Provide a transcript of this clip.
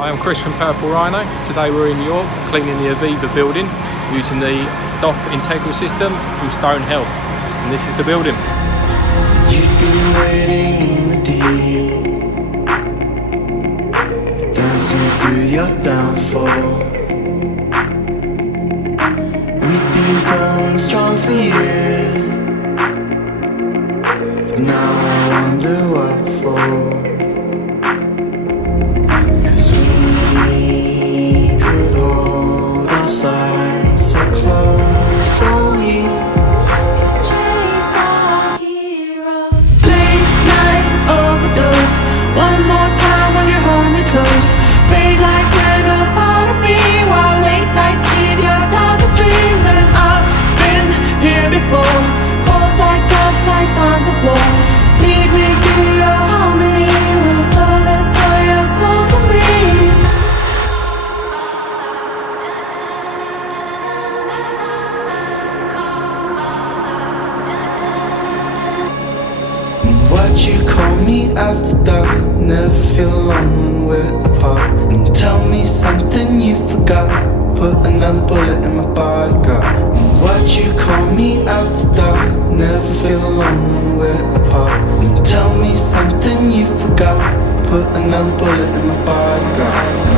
I am Chris from Purple Rhino. Today we're in York cleaning the Aviva building using the DOF integral system from Stone Health. And this is the building. You've been waiting in the deep, dancing through your downfall. We've been going strong for years, but now I wonder what for. So close, so we could chase our heroes. Late night overdose. One more time while you hold me close. Fade like you're no part of me, while late nights feed your darkest dreams. And I've been here before, fought like dogs like sons of war. Lead me through your harmony, will sow the soul your soul can breathe. Why'd you call me after dark? Never feel alone when we're apart. And tell me something you forgot. Put another bullet in my bodyguard. And why'd you call me after dark? Never feel alone when we're apart. And tell me something you forgot. Put another bullet in my bodyguard.